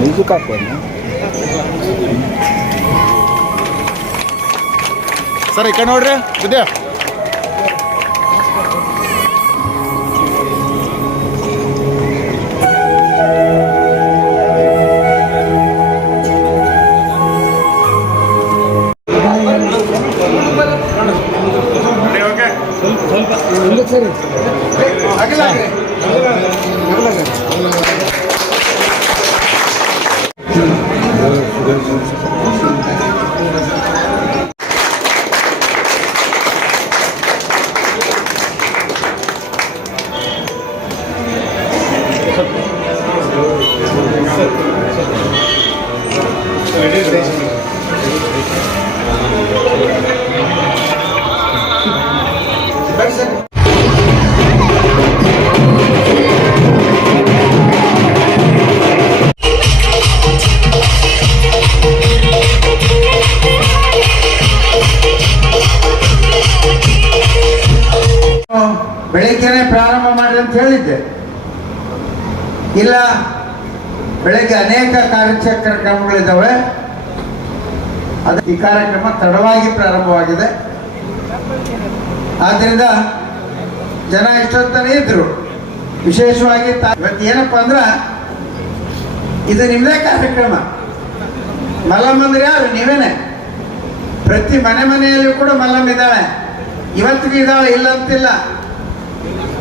Music ಹಾಕೋಣ sir. ಈ ಕಡೆ ನೋಡ್ರಿ ವಿದ್ಯಾ. ಬೆಳಿಗ್ಗೆನೆ ಪ್ರಾರಂಭ ಮಾಡಿ ಅಂತ ಹೇಳಿದ್ದೆ. ಇಲ್ಲ, ಬೆಳಗ್ಗೆ ಅನೇಕ ಕಾರ್ಯಕ್ರಮಗಳಿದ್ದಾವೆ. ಈ ಕಾರ್ಯಕ್ರಮ ತಡವಾಗಿ ಪ್ರಾರಂಭವಾಗಿದೆ. ಆದ್ದರಿಂದ ಜನ ಇಷ್ಟೊತ್ತನೇ ಇದ್ರು. ವಿಶೇಷವಾಗಿ ಇವತ್ತು ಏನಪ್ಪ ಅಂದ್ರೆ ಇದು ನಿಮ್ಮದೇ ಕಾರ್ಯಕ್ರಮ. ಮಲ್ಲಮ್ಮ ಅಂದ್ರೆ ಯಾರು? ನೀವೇನೆ. ಪ್ರತಿ ಮನೆಯಲ್ಲೂ ಕೂಡ ಮಲ್ಲಮ್ಮ ಇದ್ದಾಳೆ. ಇವತ್ತಿಗೆ ಇದ್ದಾಳೆ, ಇಲ್ಲ ಅಂತಿಲ್ಲ.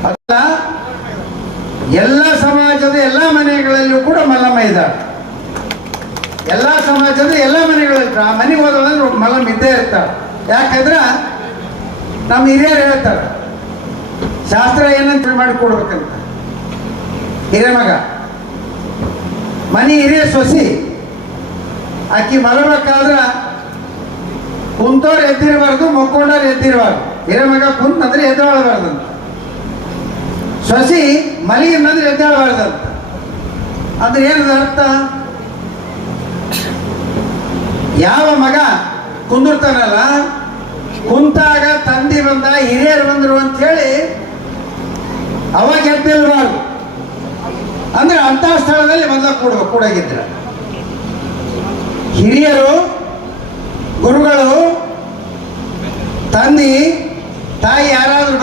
ಅಲ್ಲ, ಎಲ್ಲ ಸಮಾಜದ ಎಲ್ಲ ಮನೆಗಳಲ್ಲಿಯೂ ಕೂಡ ಮಲ್ಲಮ್ಮ ಇದ್ದಾಳೆ. ಎಲ್ಲ ಸಮಾಜದ ಎಲ್ಲ ಮನೆಗಳಲ್ಲಿ ಆ ಮನೆಗೆ ಹೋದ್ರೆ ಮಲ್ಲಮ್ಮ ಇದ್ದೇ ಇರ್ತಾಳೆ. ಯಾಕಂದ್ರೆ ನಮ್ಮ ಹಿರಿಯರು ಹೇಳ್ತಾರೆ, ಶಾಸ್ತ್ರ ಏನಂತ ಮಾಡಿಕೊಡ್ಬೇಕಂತ. ಹಿರಿಯ ಮಗ ಮನೆ ಹಿರಿಯ ಸೊಸಿ ಆಕಿ ಮಲಬೇಕಾದ್ರ ಕುಂತೋರು ಎದ್ದಿರಬಾರ್ದು, ಮಕ್ಕೊಂಡವ್ರು ಎದ್ದಿರಬಾರ್ದು. ಹಿರಿಯ ಮಗ ಕುಂತಂದ್ರೆ ಎದ್ದೇಳಬಾರ್ದಂತ, ಸೊಸಿ ಮಲಗಿನಂದ್ರೆ ಎದ್ದೇಳಬಾರ್ದಂತ. ಅಂದ್ರೆ ಏನದ ಅರ್ಥ? ಯಾವ ಮಗ ಕುಂದಿರ್ತಾನಲ್ಲ, ಕುಂತಾಗ ತಂದಿ ಬಂದ, ಹಿರಿಯರು ಬಂದರು ಅಂತ ಹೇಳಿ ಅವಾಗ ಎದ್ದಿಲ್ಬಾರ್ದು. ಅಂದ್ರೆ ಅಂತ ಸ್ಥಳದಲ್ಲಿ ಮೊದಲ ಕೂಡಾಗಿದ್ರ ಹಿರಿಯರು, ಗುರುಗಳು, ತಂದಿ ತಾಯಿ ಯಾರಾದ್ರೂ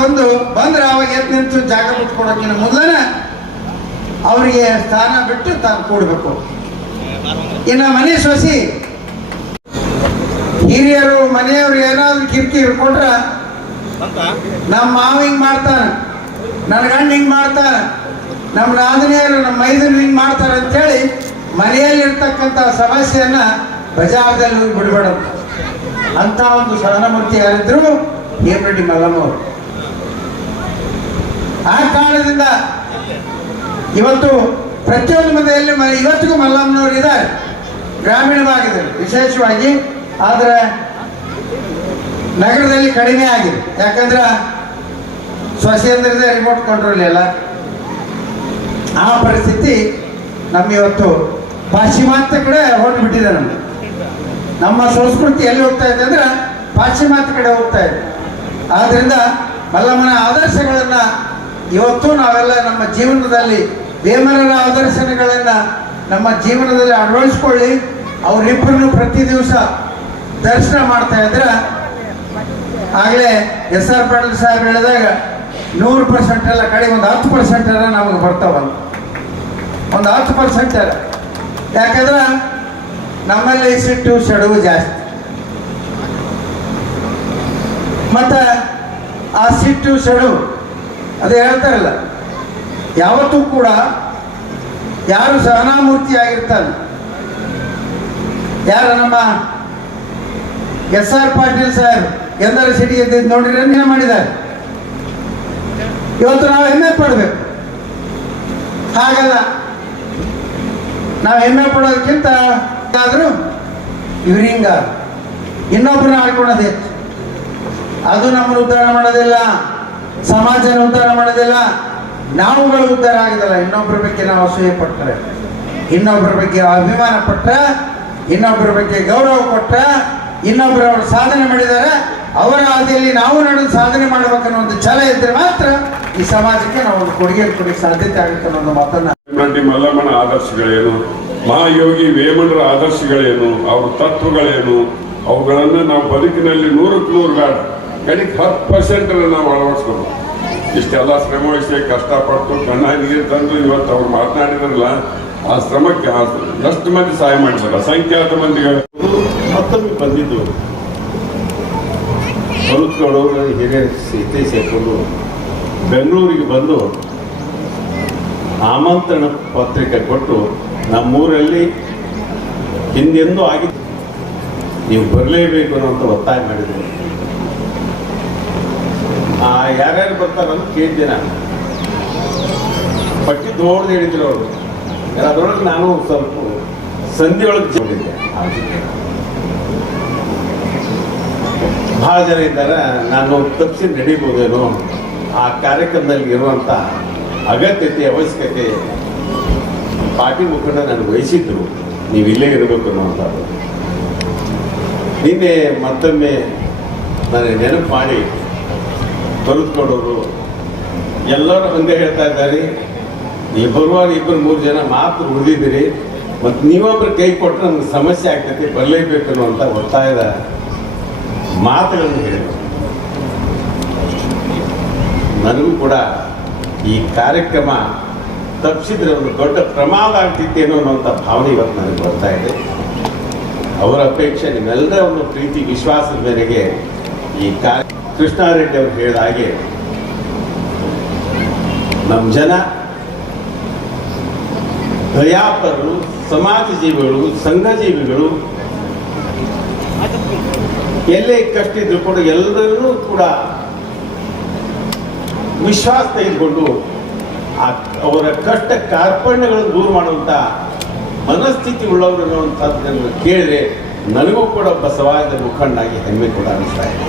ಬಂದ್ರೆ ಅವಾಗ ಎದ್ದು ನಿಂತು ಜಾಗ ಬಿಟ್ಕೊಡೋಕ್ಕಿಂತ ಮೊದಲನ ಅವರಿಗೆ ಸ್ಥಾನ ಬಿಟ್ಟು ತಾನು ಕೂಡಬೇಕು. ಇನ್ನು ಮನೆ ಸೊಸಿ ಹಿರಿಯರು ಮನೆಯವರು ಏನಾದ್ರು ಕಿರಿಕಿ ಹಿಡ್ಕೊಂಡ್ರ, ನಮ್ಮ ಮಾವ ಹಿಂಗ್ ಮಾಡ್ತಾನ, ನನ್ನ ಗಂಡ ಹಿಂಗ್ ಮಾಡ್ತಾನ, ನಮ್ಮ ನಾದಿನಿಯರು ನಮ್ಮ ಮೈದೂರು ಹಿಂಗ್ ಮಾಡ್ತಾರ ಅಂತೇಳಿ ಮನೆಯಲ್ಲಿರ್ತಕ್ಕಂಥ ಸಮಸ್ಯೆಯನ್ನ ಬಜಾರದಲ್ಲಿ ಹೋಗಿ ಬಿಡಬೇಡ ಅಂತ ಒಂದು ಸಹನಮೂರ್ತಿ ಯಾರಿದ್ರು ಹೇಮರೆಡ್ಡಿ ಮಲ್ಲಮ್ಮ ಅವರು. ಆ ಕಾರಣದಿಂದ ಇವತ್ತು ಪ್ರತಿಯೊಂದು ಮನೆಯಲ್ಲಿ ಇವತ್ತಿಗೂ ಮಲ್ಲಮ್ಮನವರು ಇದ್ದಾರೆ, ಗ್ರಾಮೀಣ ಭಾಗದಲ್ಲಿ ವಿಶೇಷವಾಗಿ. ಆದರೆ ನಗರದಲ್ಲಿ ಕಡಿಮೆ ಆಗಿದೆ. ಯಾಕಂದ್ರೆ ಸೊಸೆಯಂದ್ರದೇ ರಿಮೋಟ್ ಕಂಟ್ರೋಲ್ ಎಲ್ಲ. ಆ ಪರಿಸ್ಥಿತಿ ನಮ್ಮ ಇವತ್ತು ಪಾಶ್ಚಿಮಾತ್ಯ ಕಡೆ ಹೊರಟುಬಿಟ್ಟಿದೆ. ನಮ್ಮ ಸಂಸ್ಕೃತಿ ಎಲ್ಲಿ ಹೋಗ್ತಾ ಇದೆ ಅಂದ್ರೆ ಪಾಶ್ಚಿಮಾತ್ಯ ಕಡೆ ಹೋಗ್ತಾ ಇದೆ. ಆದ್ದರಿಂದ ಮಲ್ಲಮ್ಮನ ಆದರ್ಶಗಳನ್ನು ಇವತ್ತು ನಾವೆಲ್ಲ ನಮ್ಮ ಜೀವನದಲ್ಲಿ, ವೇಮನರ ಆದರ್ಶಗಳನ್ನು ನಮ್ಮ ಜೀವನದಲ್ಲಿ ಅಳವಡಿಸ್ಕೊಳ್ಳಿ. ಅವರಿಬ್ಬರನ್ನು ಪ್ರತಿ ದಿವಸ ದರ್ಶನ ಮಾಡ್ತಾ ಇದ್ರೆ, ಆಗಲೇ SR ಪಾಟೀಲ್ ಸಾಹೇಬ್ ಹೇಳಿದಾಗ 100% ಎಲ್ಲ ಕಡೆ ಒಂದು 10% ಎಲ್ಲ ನಮಗೆ ಬರ್ತಾವಲ್ಲ, ಒಂದು 10% ಎಲ್ಲ. ಯಾಕಂದ್ರೆ ನಮ್ಮಲ್ಲಿ ಸಿಟ್ಟು ಸೆಡವು ಜಾಸ್ತಿ. ಮತ್ತು ಆ ಸಿಟ್ಟು ಸೆಡವು ಅದು ಹೇಳ್ತಾರಲ್ಲ, ಯಾವತ್ತೂ ಕೂಡ ಯಾರು ಸಹನಾಮೂರ್ತಿ ಆಗಿರ್ತಾನೆ, ಯಾರು ನಮ್ಮ SR ಪಾಟೀಲ್ ಸಾಹೇಬ್ ಎಂದರ ಸಿಟಿ ಎದ್ದಿದ್ದು ನೋಡಿದ್ರೆ ಏನು ಮಾಡಿದ್ದಾರೆ. ಇವತ್ತು ನಾವು ಹೆಮ್ಮೆ ಪಡಬೇಕು. ಹಾಗಲ್ಲ, ನಾವು ಹೆಮ್ಮೆ ಪಡೋದಕ್ಕಿಂತ ಆದರೂ ಇವ್ರಿಂಗ ಇನ್ನೊಬ್ಬರನ್ನ ಆಡ್ಕೊಳ್ಳೋದು ಹೆಚ್ಚು. ಅದು ನಮ್ಮನ್ನು ಉದ್ಧಾರ ಮಾಡೋದಿಲ್ಲ, ಸಮಾಜನ ಉದ್ಧಾರ ಮಾಡೋದಿಲ್ಲ, ನಾವುಗಳು ಉದ್ಧಾರ ಆಗೋದಿಲ್ಲ. ಇನ್ನೊಬ್ಬರ ಬಗ್ಗೆ ನಾವು ಅಸೂಯೆ ಪಟ್ಟರೆ, ಇನ್ನೊಬ್ಬರ ಬಗ್ಗೆ ಅಭಿಮಾನ ಪಟ್ಟರೆ, ಇನ್ನೊಬ್ಬರ ಬಗ್ಗೆ ಗೌರವ ಕೊಟ್ಟರೆ, ಇನ್ನೊಬ್ಬರು ಅವರು ಸಾಧನೆ ಮಾಡಿದ್ದಾರೆ ಅವರ ಹಾದಿಯಲ್ಲಿ ನಾವು ನಡೆದು ಸಾಧನೆ ಮಾಡಬೇಕನ್ನೋ ಒಂದು ಛಲ ಇದ್ರೆ ಮಾತ್ರ ಈ ಸಮಾಜಕ್ಕೆ ನಾವು ಒಂದು ಕೊಡುಗೆ ಕೊಡಲಿಕ್ಕೆ ಸಾಧ್ಯತೆ ಆಗುತ್ತೆ ಅನ್ನೋ ಒಂದು ಮಾತನ್ನ ಡಿ ಮಲ್ಲಮ್ಮನ ಆದರ್ಶಗಳೇನು, ಮಹಾಯೋಗಿ ವೇಮನರ ಆದರ್ಶಗಳೇನು, ಅವ್ರ ತತ್ವಗಳೇನು, ಅವುಗಳನ್ನು ನಾವು ಬದುಕಿನಲ್ಲಿ 100ಕ್ಕೆ 100 ಬೇಡ, ಕಡಿಗೆ 10% ನಾವು ಅಳವಡಿಸ್ಬೇಕು. ಇಷ್ಟೆಲ್ಲ ಶ್ರಮ ವಹಿಸಿ ಕಷ್ಟಪಟ್ಟು ಕಣ್ಣಾಗಿ ನೀರು ತಂದು ಇವತ್ತು ಅವ್ರು ಮಾತನಾಡಿದ್ರಲ್ಲ, ಆ ಶ್ರಮಕ್ಕೆ ಎಷ್ಟು ಮಂದಿ ಸಹಾಯ ಮಾಡಿದ್ದಾರೆ, ಅಸಂಖ್ಯಾತ ಮಂದಿಗಳು ಮತ್ತೊಮ್ಮೆ ಬಂದಿದ್ದು ಬರುತ್ಕೊಳ್ಳೋರು ಹಿರಿಯ ಸೀತೆ ಸೇರಿಕೊಂಡು ಬೆಂಗಳೂರಿಗೆ ಬಂದು ಆಮಂತ್ರಣ ಪತ್ರಿಕೆ ಕೊಟ್ಟು ನಮ್ಮೂರಲ್ಲಿ ಹಿಂದೆಂದೂ ಆಗಿದ್ದು ನೀವು ಬರಲೇಬೇಕು ಅನ್ನೋಂಥ ಒತ್ತಾಯ ಮಾಡಿದ್ರು. ಯಾರ್ಯಾರು ಬರ್ತಾರಂತ ಕೇಳಿದ್ದೆ ನಾನು. ಪಟ್ಟಿ ದೊಡ್ಡದು ಹೇಳಿದ್ರು ಅವರು. ಅದರೊಳಗೆ ನಾನು ಸ್ವಲ್ಪ ಸಂಧಿ ಒಳಗೆ ಜೋಡಿದ್ದೆ. ಭಾಳ ಜನ ಇದ್ದಾರೆ, ನಾನು ತಪ್ಪಿಸಿ ನಡೀಬೋದೇನೋ. ಆ ಕಾರ್ಯಕ್ರಮದಲ್ಲಿ ಇರುವಂಥ ಅಗತ್ಯತೆ ಅವಶ್ಯಕತೆ ಪಾರ್ಟಿ ಮುಖಂಡ ನನಗೆ ವಹಿಸಿದ್ರು, ನೀವು ಇಲ್ಲೇ ಇರಬೇಕು ಅನ್ನುವಂಥದ್ದು. ನಿನ್ನೆ ಮತ್ತೊಮ್ಮೆ ನನಗೆ ನೆನಪು ಮಾಡಿ ಬರೆದುಕೊಡೋರು ಎಲ್ಲರೂ ಒಂದೇ ಹೇಳ್ತಾ ಇದ್ದಾರೆ, ನೀವು ಬರುವಾಗ 2-3 ಜನ ಮಾತ್ರ ಉಳಿದಿದ್ದೀರಿ, ಮತ್ತು ನೀವೊಬ್ಬರು ಕೈ ಕೊಟ್ಟರೆ ನಮ್ಗೆ ಸಮಸ್ಯೆ ಆಗ್ತೈತಿ, ಬರಲೇಬೇಕು ಅನ್ನುವಂಥ ಒತ್ತಾಯದ ಮಾತುಗಳನ್ನು ಹೇಳಿದರು. ನನಗೂ ಕೂಡ ಈ ಕಾರ್ಯಕ್ರಮ ತಪ್ಪಿಸಿದ್ರೆ ಒಂದು ದೊಡ್ಡ ಪ್ರಮಾದ ಆಗ್ತಿತ್ತೇನೋ ಅನ್ನೋಂಥ ಭಾವನೆ ಇವತ್ತು ನನಗೆ ಬರ್ತಾ ಇದೆ. ಅವರ ಅಪೇಕ್ಷೆ ನಿಮ್ಮೆಲ್ಲರ ಒಂದು ಪ್ರೀತಿ ವಿಶ್ವಾಸದ ಮೇರೆಗೆ ಈ ಕೃಷ್ಣಾರೆಡ್ಡಿ ಅವರು ಹೇಳಿದ ಹಾಗೆ ನಮ್ಮ ಜನ ದಯಾಪರರು, ಸಮಾಜ ಜೀವಿಗಳು, ಸಂಘ ಜೀವಿಗಳು ಎಲ್ಲೇ ಕಷ್ಟ ಇದ್ರು ಕೂಡ ಎಲ್ಲರೂ ಕೂಡ ವಿಶ್ವಾಸ ತೆಗೆದುಕೊಂಡು ಅವರ ಕಷ್ಟ ಕಾರ್ಪಣ್ಯಗಳನ್ನು ದೂರ ಮಾಡುವಂಥ ಮನಸ್ಥಿತಿ ಉಳ್ಳವರು ಅನ್ನುವಂಥದ್ದನ್ನು ಕೇಳಿದ್ರೆ ನನಗೂ ಕೂಡ ಒಬ್ಬ ಸಮಾಜದ ಮುಖಂಡನಾಗಿ ಹೆಮ್ಮೆ ಕೂಡ ಅನಿಸ್ತಾ ಇದೆ.